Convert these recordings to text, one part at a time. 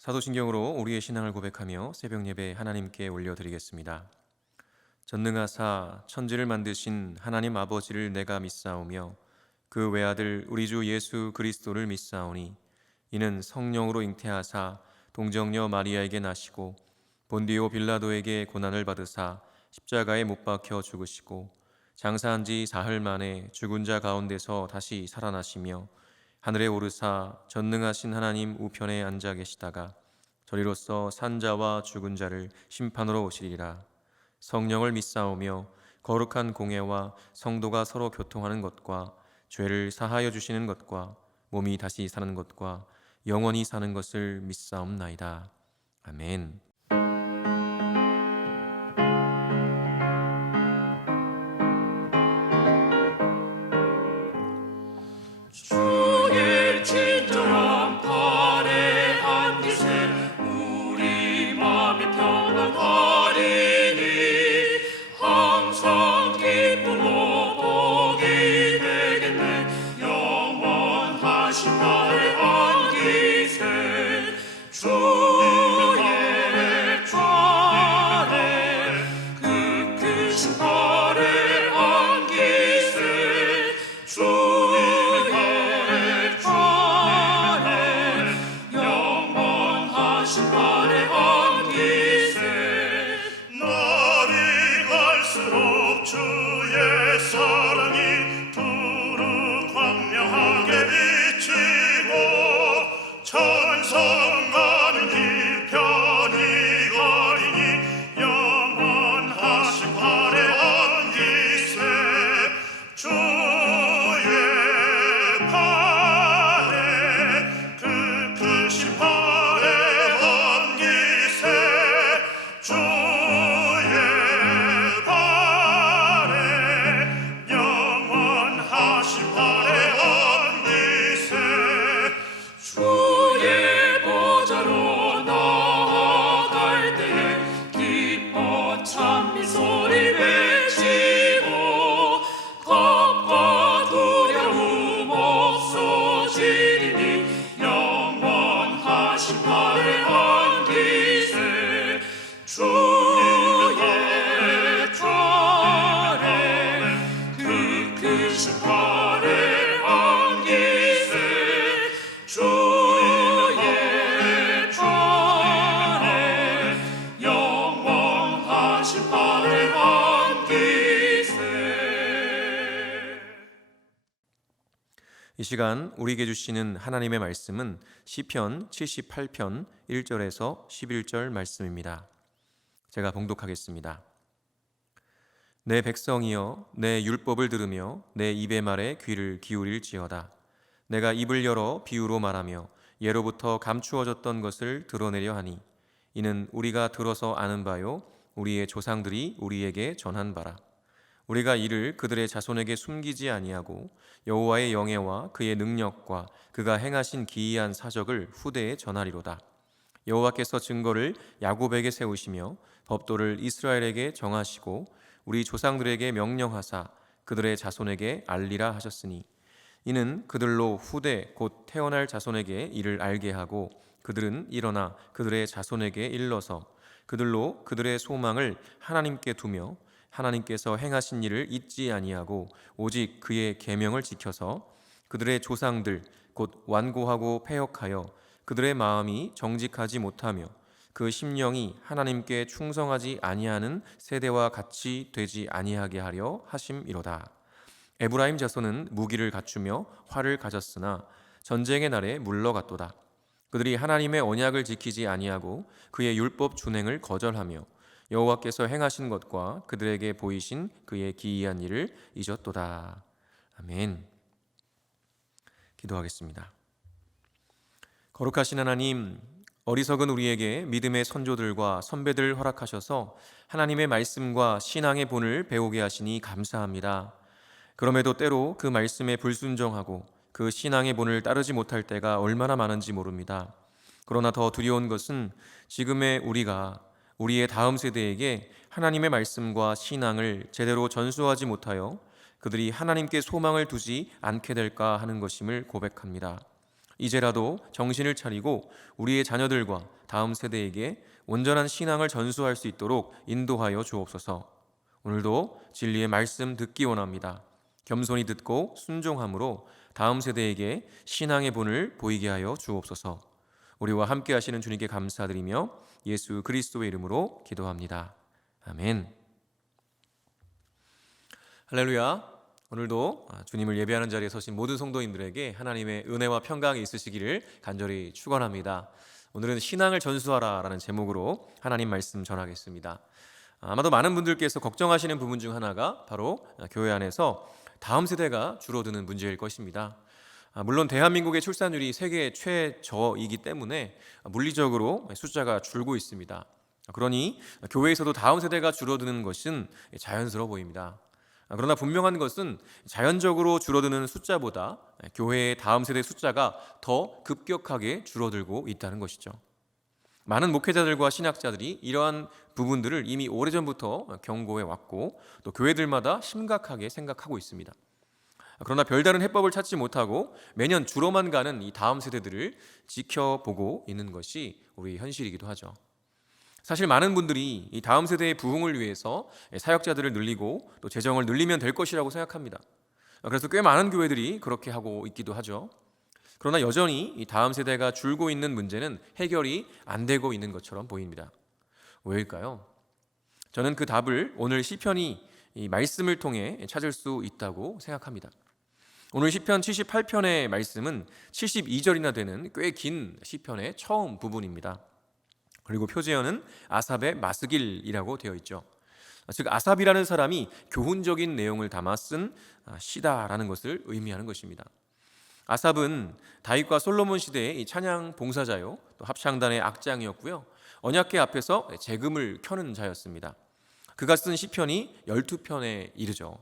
사도신경으로 우리의 신앙을 고백하며 새벽 예배 하나님께 올려드리겠습니다. 전능하사 천지를 만드신 하나님 아버지를 내가 믿사오며 그 외아들 우리 주 예수 그리스도를 믿사오니 이는 성령으로 잉태하사 동정녀 마리아에게 나시고 본디오 빌라도에게 고난을 받으사 십자가에 못 박혀 죽으시고 장사한 지 사흘 만에 죽은 자 가운데서 다시 살아나시며 하늘에 오르사 전능하신 하나님 우편에 앉아 계시다가 저리로서 산자와 죽은 자를 심판으로 오시리라. 성령을 믿사오며 거룩한 공예와 성도가 서로 교통하는 것과 죄를 사하여 주시는 것과 몸이 다시 사는 것과 영원히 사는 것을 믿사옵나이다. 아멘. 주의 친절한 팔에 안기세 우리 맘이 평안하리니 항상 기쁨으로 복이 되겠네. 영원하신 팔에 안기세 주의 좌에 그 크신 팔에 안기세 주의 신발에 안기세. 날이 갈수록 주의 사랑이 두루 광명하게 비치고 천성 가는 길 편히 가리니 영원하신 발에 안기세. 주의 팔에 그 크신 팔에 주의 발에 영원하신 발에 안기세. 주의 보좌로 나아갈 때에 기뻐 찬미 소리 외치고 겁과 두려움 없어지리니 영원하신 발에 안기세. 주의 좌에 그 크신 팔에 안기세. 주의 좌에 영원하신 팔에 안기세. 이 시간 우리에게 주시는 하나님의 말씀은 시편 78편 1절에서 11절 말씀입니다. 제가 봉독하겠습니다. 내 백성이여 내 율법을 들으며 내 입의 말에 귀를 기울일지어다. 내가 입을 열어 비유로 말하며 예로부터 감추어졌던 것을 드러내려 하니 이는 우리가 들어서 아는 바요 우리의 조상들이 우리에게 전한 바라. 우리가 이를 그들의 자손에게 숨기지 아니하고 여호와의 영예와 그의 능력과 그가 행하신 기이한 사적을 후대에 전하리로다. 여호와께서 증거를 야곱에게 세우시며 법도를 이스라엘에게 정하시고 우리 조상들에게 명령하사 그들의 자손에게 알리라 하셨으니 이는 그들로 후대 곧 태어날 자손에게 이를 알게 하고 그들은 일어나 그들의 자손에게 일러서 그들로 그들의 소망을 하나님께 두며 하나님께서 행하신 일을 잊지 아니하고 오직 그의 계명을 지켜서 그들의 조상들 곧 완고하고 패역하여 그들의 마음이 정직하지 못하며 그 심령이 하나님께 충성하지 아니하는 세대와 같이 되지 아니하게 하려 하심이로다. 에브라임 자손은 무기를 갖추며 활을 가졌으나 전쟁의 날에 물러갔도다. 그들이 하나님의 언약을 지키지 아니하고 그의 율법 준행을 거절하며 여호와께서 행하신 것과 그들에게 보이신 그의 기이한 일을 잊었도다. 아멘. 기도하겠습니다. 거룩하신 하나님, 어리석은 우리에게 믿음의 선조들과 선배들을 허락하셔서 하나님의 말씀과 신앙의 본을 배우게 하시니 감사합니다. 그럼에도 때로 그 말씀에 불순종하고 그 신앙의 본을 따르지 못할 때가 얼마나 많은지 모릅니다. 그러나 더 두려운 것은 지금의 우리가 우리의 다음 세대에게 하나님의 말씀과 신앙을 제대로 전수하지 못하여 그들이 하나님께 소망을 두지 않게 될까 하는 것임을 고백합니다. 이제라도 정신을 차리고 우리의 자녀들과 다음 세대에게 온전한 신앙을 전수할 수 있도록 인도하여 주옵소서. 오늘도 진리의 말씀 듣기 원합니다. 겸손히 듣고 순종함으로 다음 세대에게 신앙의 본을 보이게 하여 주옵소서. 우리와 함께 하시는 주님께 감사드리며 예수 그리스도의 이름으로 기도합니다. 아멘. 할렐루야. 오늘도 주님을 예배하는 자리에 서신 모든 성도님들에게 하나님의 은혜와 평강이 있으시기를 간절히 축원합니다. 오늘은 신앙을 전수하라 라는 제목으로 하나님 말씀 전하겠습니다. 아마도 많은 분들께서 걱정하시는 부분 중 하나가 바로 교회 안에서 다음 세대가 줄어드는 문제일 것입니다. 물론 대한민국의 출산율이 세계 최저이기 때문에 물리적으로 숫자가 줄고 있습니다. 그러니 교회에서도 다음 세대가 줄어드는 것은 자연스러워 보입니다. 그러나 분명한 것은 자연적으로 줄어드는 숫자보다 교회의 다음 세대 숫자가 더 급격하게 줄어들고 있다는 것이죠. 많은 목회자들과 신학자들이 이러한 부분들을 이미 오래전부터 경고해 왔고 또 교회들마다 심각하게 생각하고 있습니다. 그러나 별다른 해법을 찾지 못하고 매년 줄어만 가는 이 다음 세대들을 지켜보고 있는 것이 우리 현실이기도 하죠. 사실 많은 분들이 이 다음 세대의 부흥을 위해서 사역자들을 늘리고 또 재정을 늘리면 될 것이라고 생각합니다. 그래서 꽤 많은 교회들이 그렇게 하고 있기도 하죠. 그러나 여전히 이 다음 세대가 줄고 있는 문제는 해결이 안 되고 있는 것처럼 보입니다. 왜일까요? 저는 그 답을 오늘 시편이 이 말씀을 통해 찾을 수 있다고 생각합니다. 오늘 시편 78편의 말씀은 72절이나 되는 꽤 긴 시편의 처음 부분입니다. 그리고 표제어는 아삽의 마스길이라고 되어 있죠. 즉 아삽이라는 사람이 교훈적인 내용을 담아 쓴 시다라는 것을 의미하는 것입니다. 아삽은 다윗과 솔로몬 시대의 찬양 봉사자요, 또 합창단의 악장이었고요, 언약궤 앞에서 재금을 켜는 자였습니다. 그가 쓴 시편이 12편에 이르죠.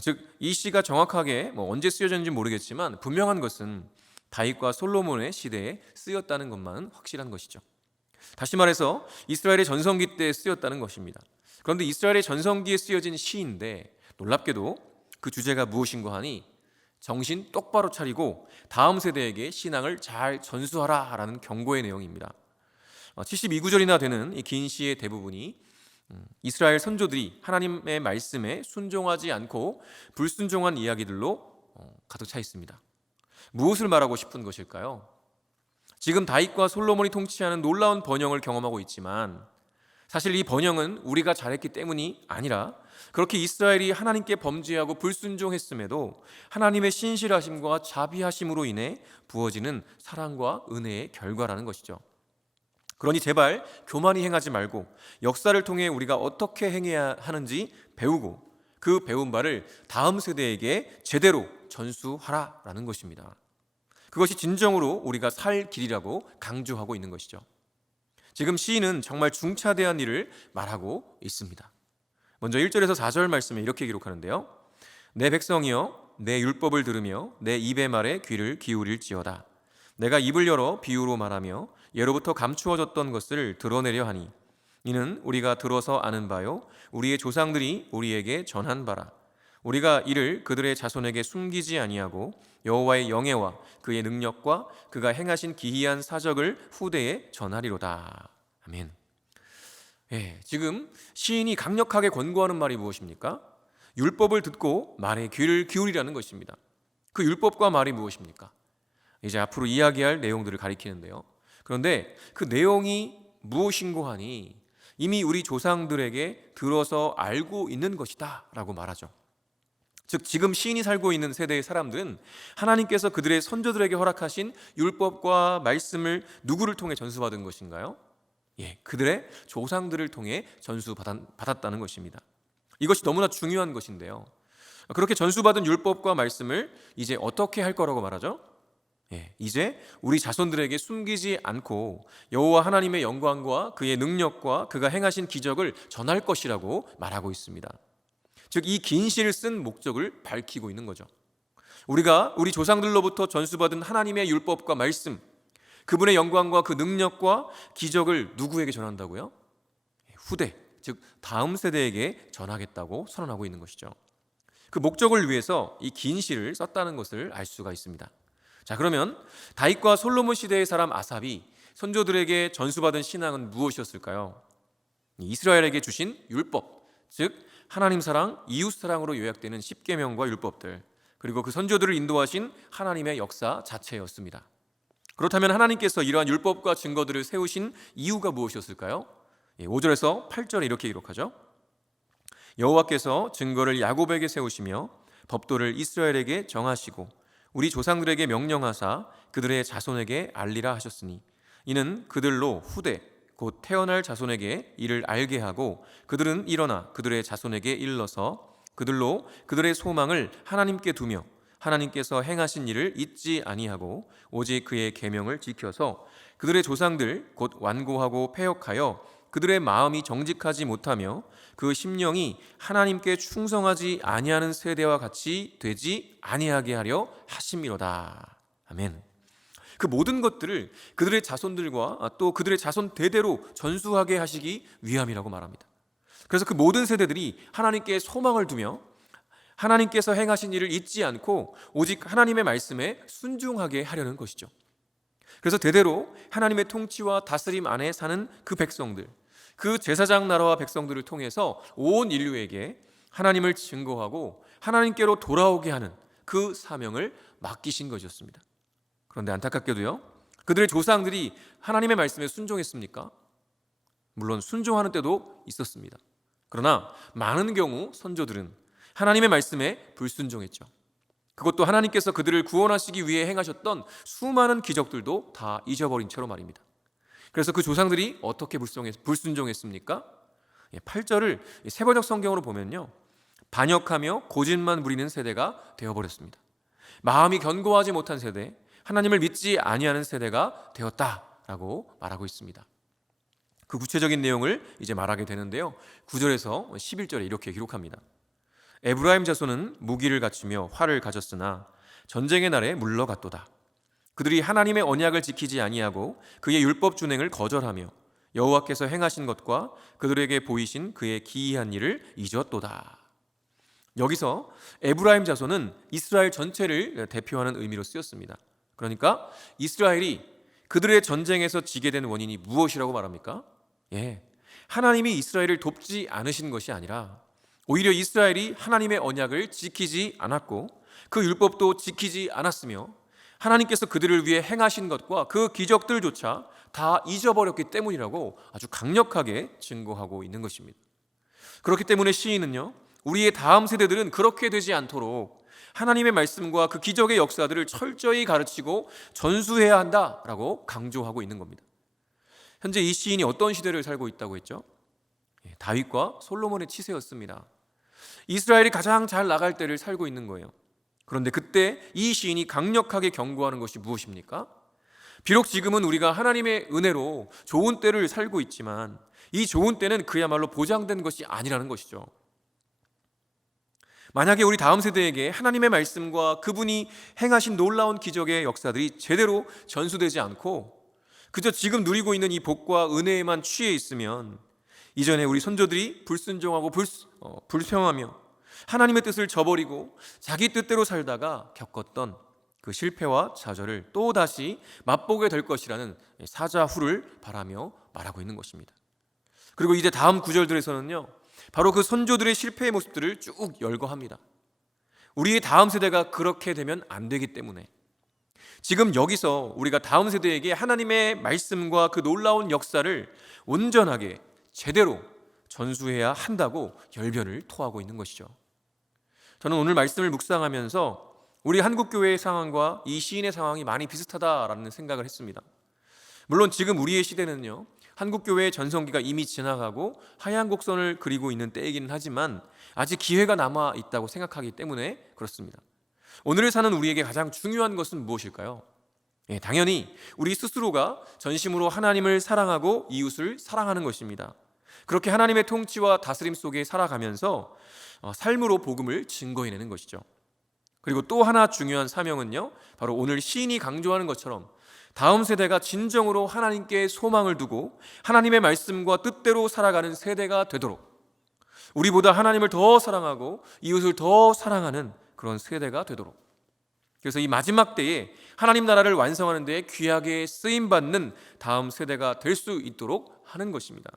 즉 이 시가 정확하게 언제 쓰여졌는지 모르겠지만 분명한 것은 다윗과 솔로몬의 시대에 쓰였다는 것만은 확실한 것이죠. 다시 말해서 이스라엘의 전성기 때 쓰였다는 것입니다. 그런데 이스라엘의 전성기에 쓰여진 시인데 놀랍게도 그 주제가 무엇인가 하니 정신 똑바로 차리고 다음 세대에게 신앙을 잘 전수하라 라는 경고의 내용입니다. 72구절이나 되는 이 긴 시의 대부분이 이스라엘 선조들이 하나님의 말씀에 순종하지 않고 불순종한 이야기들로 가득 차 있습니다. 무엇을 말하고 싶은 것일까요? 지금 다윗과 솔로몬이 통치하는 놀라운 번영을 경험하고 있지만 사실 이 번영은 우리가 잘했기 때문이 아니라 그렇게 이스라엘이 하나님께 범죄하고 불순종했음에도 하나님의 신실하심과 자비하심으로 인해 부어지는 사랑과 은혜의 결과라는 것이죠. 그러니 제발 교만히 행하지 말고 역사를 통해 우리가 어떻게 행해야 하는지 배우고 그 배운 바를 다음 세대에게 제대로 전수하라라는 것입니다. 그것이 진정으로 우리가 살 길이라고 강조하고 있는 것이죠. 지금 시인은 정말 중차대한 일을 말하고 있습니다. 먼저 1절에서 4절 말씀에 이렇게 기록하는데요. 내 백성이여 내 율법을 들으며 내 입의 말에 귀를 기울일지어다. 내가 입을 열어 비유로 말하며 예로부터 감추어졌던 것을 드러내려 하니 이는 우리가 들어서 아는 바요 우리의 조상들이 우리에게 전한 바라. 우리가 이를 그들의 자손에게 숨기지 아니하고 여호와의 영예와 그의 능력과 그가 행하신 기이한 사적을 후대에 전하리로다. 아멘. 지금 시인이 강력하게 권고하는 말이 무엇입니까? 율법을 듣고 말에 귀를 기울이라는 것입니다. 그 율법과 말이 무엇입니까? 이제 앞으로 이야기할 내용들을 가리키는데요. 그런데 그 내용이 무엇인고 하니 이미 우리 조상들에게 들어서 알고 있는 것이다 라고 말하죠. 즉 지금 시인이 살고 있는 세대의 사람들은 하나님께서 그들의 선조들에게 허락하신 율법과 말씀을 누구를 통해 전수받은 것인가요? 그들의 조상들을 통해 전수받았다는 것입니다. 이것이 너무나 중요한 것인데요. 그렇게 전수받은 율법과 말씀을 이제 어떻게 할 거라고 말하죠? 이제 우리 자손들에게 숨기지 않고 여호와 하나님의 영광과 그의 능력과 그가 행하신 기적을 전할 것이라고 말하고 있습니다. 즉 이 긴 시를 쓴 목적을 밝히고 있는 거죠. 우리가 우리 조상들로부터 전수받은 하나님의 율법과 말씀, 그분의 영광과 그 능력과 기적을 누구에게 전한다고요? 후대, 즉 다음 세대에게 전하겠다고 선언하고 있는 것이죠. 그 목적을 위해서 이 긴 시를 썼다는 것을 알 수가 있습니다. 자, 그러면 다윗과 솔로몬 시대의 사람 아삽이 선조들에게 전수받은 신앙은 무엇이었을까요? 이스라엘에게 주신 율법, 즉 하나님 사랑, 이웃 사랑으로 요약되는 십계명과 율법들, 그리고 그 선조들을 인도하신 하나님의 역사 자체였습니다. 그렇다면 하나님께서 이러한 율법과 증거들을 세우신 이유가 무엇이었을까요? 5절에서 8절에 이렇게 기록하죠. 여호와께서 증거를 야곱에게 세우시며 법도를 이스라엘에게 정하시고 우리 조상들에게 명령하사 그들의 자손에게 알리라 하셨으니 이는 그들로 후대 곧 태어날 자손에게 이를 알게 하고 그들은 일어나 그들의 자손에게 일러서 그들로 그들의 소망을 하나님께 두며 하나님께서 행하신 일을 잊지 아니하고 오직 그의 계명을 지켜서 그들의 조상들 곧 완고하고 패역하여 그들의 마음이 정직하지 못하며 그 심령이 하나님께 충성하지 아니하는 세대와 같이 되지 아니하게 하려 하심이로다. 아멘. 그 모든 것들을 그들의 자손들과 또 그들의 자손 대대로 전수하게 하시기 위함이라고 말합니다. 그래서 그 모든 세대들이 하나님께 소망을 두며 하나님께서 행하신 일을 잊지 않고 오직 하나님의 말씀에 순종하게 하려는 것이죠. 그래서 대대로 하나님의 통치와 다스림 안에 사는 그 백성들, 그 제사장 나라와 백성들을 통해서 온 인류에게 하나님을 증거하고 하나님께로 돌아오게 하는 그 사명을 맡기신 것이었습니다. 그런데 안타깝게도요, 그들의 조상들이 하나님의 말씀에 순종했습니까? 물론 순종하는 때도 있었습니다. 그러나 많은 경우 선조들은 하나님의 말씀에 불순종했죠. 그것도 하나님께서 그들을 구원하시기 위해 행하셨던 수많은 기적들도 다 잊어버린 채로 말입니다. 그래서 그 조상들이 어떻게 불순종했습니까? 8절을 세번역 성경으로 보면요, 반역하며 고집만 부리는 세대가 되어버렸습니다. 마음이 견고하지 못한 세대, 하나님을 믿지 아니하는 세대가 되었다라고 말하고 있습니다. 그 구체적인 내용을 이제 말하게 되는데요, 9절에서 11절에 이렇게 기록합니다. 에브라임 자손은 무기를 갖추며 활을 가졌으나 전쟁의 날에 물러갔도다. 그들이 하나님의 언약을 지키지 아니하고 그의 율법 준행을 거절하며 여호와께서 행하신 것과 그들에게 보이신 그의 기이한 일을 잊었도다. 여기서 에브라임 자손은 이스라엘 전체를 대표하는 의미로 쓰였습니다. 그러니까 이스라엘이 그들의 전쟁에서 지게 된 원인이 무엇이라고 말합니까? 하나님이 이스라엘을 돕지 않으신 것이 아니라 오히려 이스라엘이 하나님의 언약을 지키지 않았고 그 율법도 지키지 않았으며 하나님께서 그들을 위해 행하신 것과 그 기적들조차 다 잊어버렸기 때문이라고 아주 강력하게 증거하고 있는 것입니다. 그렇기 때문에 시인은요, 우리의 다음 세대들은 그렇게 되지 않도록 하나님의 말씀과 그 기적의 역사들을 철저히 가르치고 전수해야 한다라고 강조하고 있는 겁니다. 현재 이 시인이 어떤 시대를 살고 있다고 했죠? 다윗과 솔로몬의 치세였습니다. 이스라엘이 가장 잘 나갈 때를 살고 있는 거예요. 그런데 그때 이 시인이 강력하게 경고하는 것이 무엇입니까? 비록 지금은 우리가 하나님의 은혜로 좋은 때를 살고 있지만 이 좋은 때는 그야말로 보장된 것이 아니라는 것이죠. 만약에 우리 다음 세대에게 하나님의 말씀과 그분이 행하신 놀라운 기적의 역사들이 제대로 전수되지 않고 그저 지금 누리고 있는 이 복과 은혜에만 취해 있으면 이전에 우리 선조들이 불순종하고 불평하며 하나님의 뜻을 저버리고 자기 뜻대로 살다가 겪었던 그 실패와 좌절을 또다시 맛보게 될 것이라는 사자후를 바라며 말하고 있는 것입니다. 그리고 이제 다음 구절들에서는요, 바로 그 선조들의 실패의 모습들을 쭉 열거합니다. 우리의 다음 세대가 그렇게 되면 안 되기 때문에 지금 여기서 우리가 다음 세대에게 하나님의 말씀과 그 놀라운 역사를 온전하게 제대로 전수해야 한다고 열변을 토하고 있는 것이죠. 저는 오늘 말씀을 묵상하면서 우리 한국교회의 상황과 이 시인의 상황이 많이 비슷하다라는 생각을 했습니다. 물론 지금 우리의 시대는요, 한국교회의 전성기가 이미 지나가고 하얀 곡선을 그리고 있는 때이기는 하지만 아직 기회가 남아있다고 생각하기 때문에 그렇습니다. 오늘을 사는 우리에게 가장 중요한 것은 무엇일까요? 당연히 우리 스스로가 전심으로 하나님을 사랑하고 이웃을 사랑하는 것입니다. 그렇게 하나님의 통치와 다스림 속에 살아가면서 삶으로 복음을 증거해내는 것이죠. 그리고 또 하나 중요한 사명은요, 바로 오늘 시인이 강조하는 것처럼 다음 세대가 진정으로 하나님께 소망을 두고 하나님의 말씀과 뜻대로 살아가는 세대가 되도록, 우리보다 하나님을 더 사랑하고 이웃을 더 사랑하는 그런 세대가 되도록, 그래서 이 마지막 때에 하나님 나라를 완성하는 데 귀하게 쓰임받는 다음 세대가 될 수 있도록 하는 것입니다.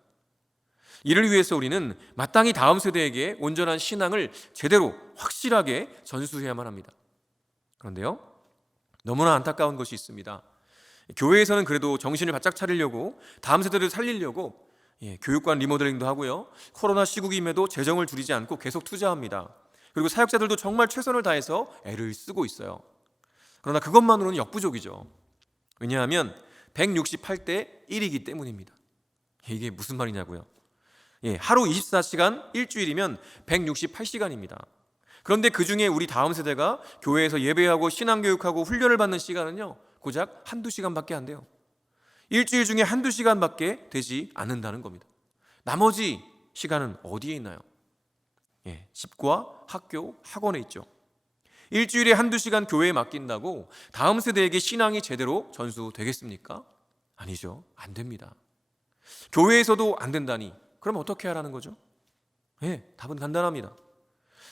이를 위해서 우리는 마땅히 다음 세대에게 온전한 신앙을 제대로 확실하게 전수해야만 합니다. 그런데요, 너무나 안타까운 것이 있습니다. 교회에서는 그래도 정신을 바짝 차리려고, 다음 세대를 살리려고 교육관 리모델링도 하고요, 코로나 시국임에도 재정을 줄이지 않고 계속 투자합니다. 그리고 사역자들도 정말 최선을 다해서 애를 쓰고 있어요. 그러나 그것만으로는 역부족이죠. 왜냐하면 168대 1이기 때문입니다. 이게 무슨 말이냐고요? 하루 24시간 일주일이면 168시간입니다. 그런데 그 중에 우리 다음 세대가 교회에서 예배하고 신앙교육하고 훈련을 받는 시간은요, 고작 한두 시간밖에 안 돼요. 일주일 중에 한두 시간밖에 되지 않는다는 겁니다. 나머지 시간은 어디에 있나요? 집과 학교, 학원에 있죠. 일주일에 한두 시간 교회에 맡긴다고 다음 세대에게 신앙이 제대로 전수되겠습니까? 아니죠. 안 됩니다. 교회에서도 안 된다니 그럼 어떻게 하라는 거죠? 답은 간단합니다.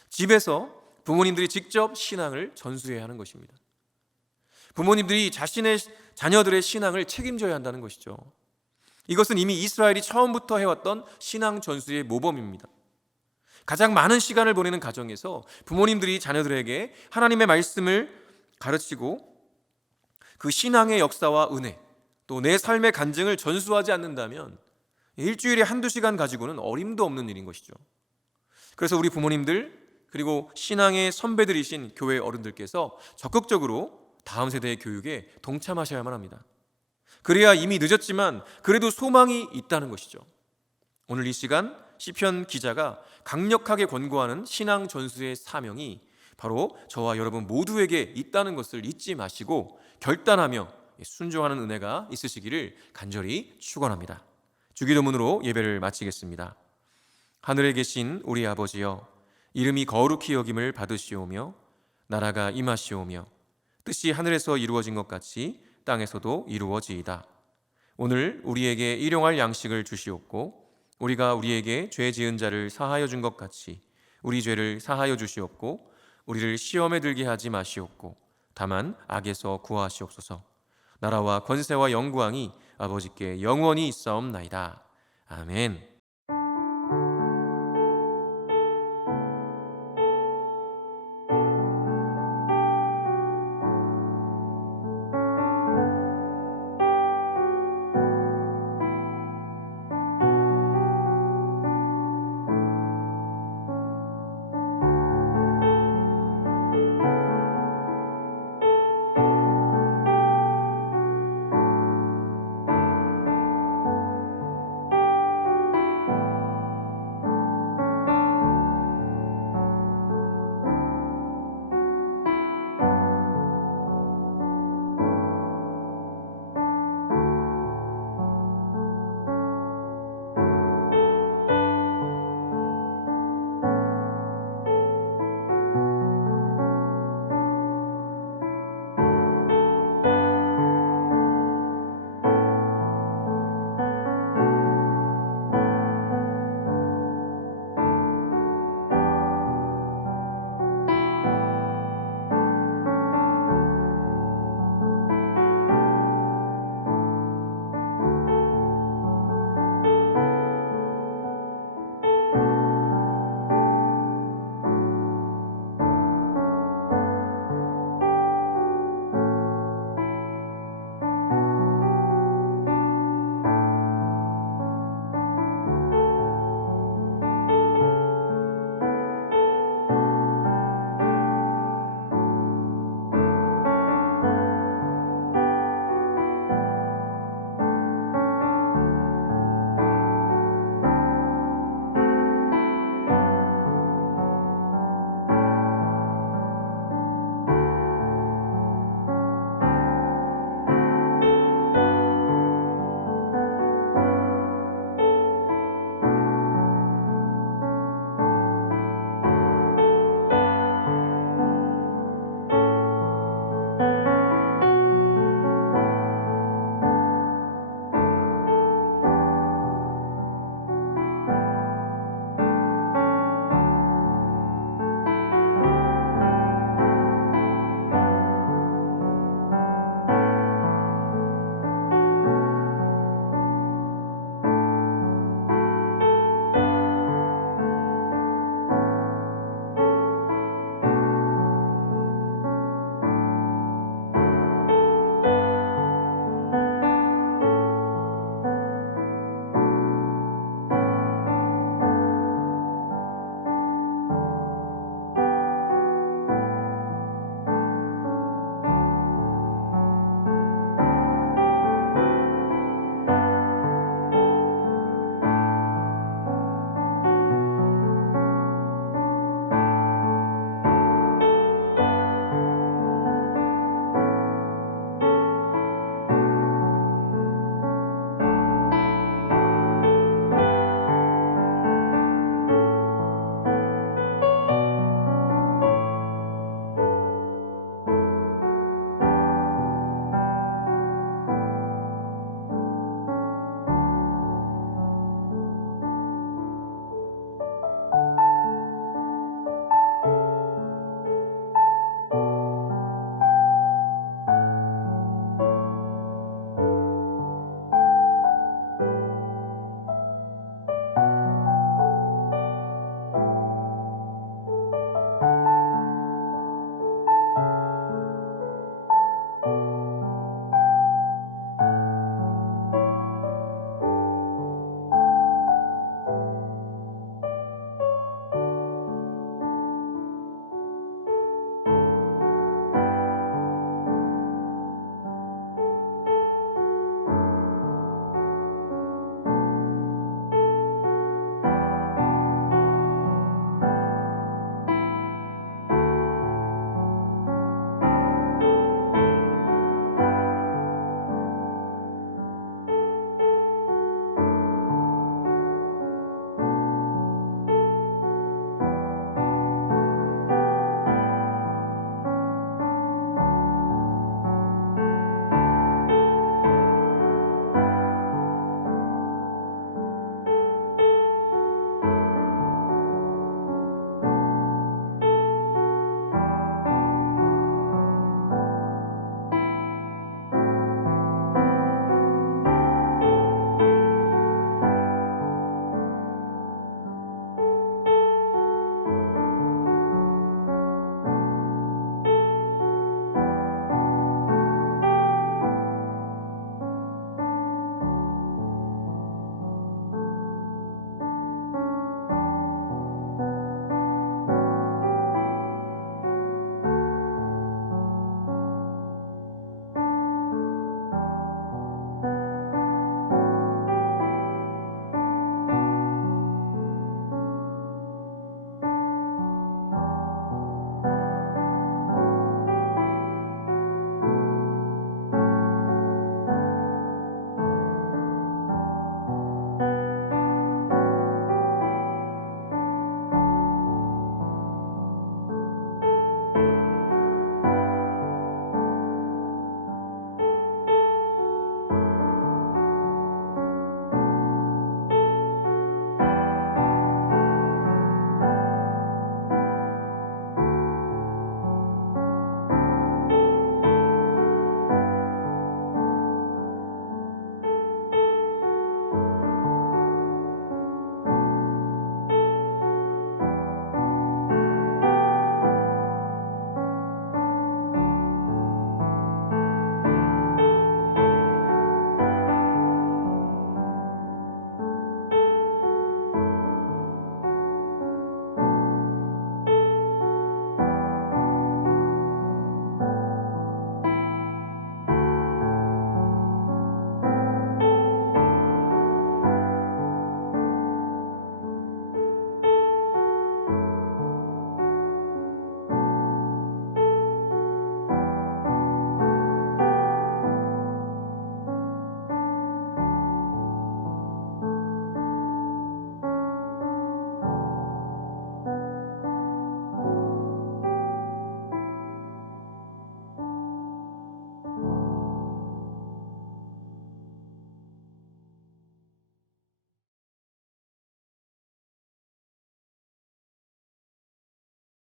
집에서 부모님들이 직접 신앙을 전수해야 하는 것입니다. 부모님들이 자신의 자녀들의 신앙을 책임져야 한다는 것이죠. 이것은 이미 이스라엘이 처음부터 해왔던 신앙 전수의 모범입니다. 가장 많은 시간을 보내는 가정에서 부모님들이 자녀들에게 하나님의 말씀을 가르치고 그 신앙의 역사와 은혜, 또 내 삶의 간증을 전수하지 않는다면 일주일에 한두 시간 가지고는 어림도 없는 일인 것이죠. 그래서 우리 부모님들, 그리고 신앙의 선배들이신 교회 어른들께서 적극적으로 다음 세대의 교육에 동참하셔야만 합니다. 그래야 이미 늦었지만 그래도 소망이 있다는 것이죠. 오늘 이 시간 시편 기자가 강력하게 권고하는 신앙 전수의 사명이 바로 저와 여러분 모두에게 있다는 것을 잊지 마시고 결단하며 순종하는 은혜가 있으시기를 간절히 축원합니다. 주기도문으로 예배를 마치겠습니다. 하늘에 계신 우리 아버지여, 이름이 거룩히 여김을 받으시오며 나라가 임하시오며 뜻이 하늘에서 이루어진 것 같이 땅에서도 이루어지이다. 오늘 우리에게 일용할 양식을 주시옵고 우리가 우리에게 죄 지은 자를 사하여 준 것 같이 우리 죄를 사하여 주시옵고 우리를 시험에 들게 하지 마시옵고 다만 악에서 구하시옵소서. 나라와 권세와 영광이 아버지께 영원히 있사옵나이다. 아멘.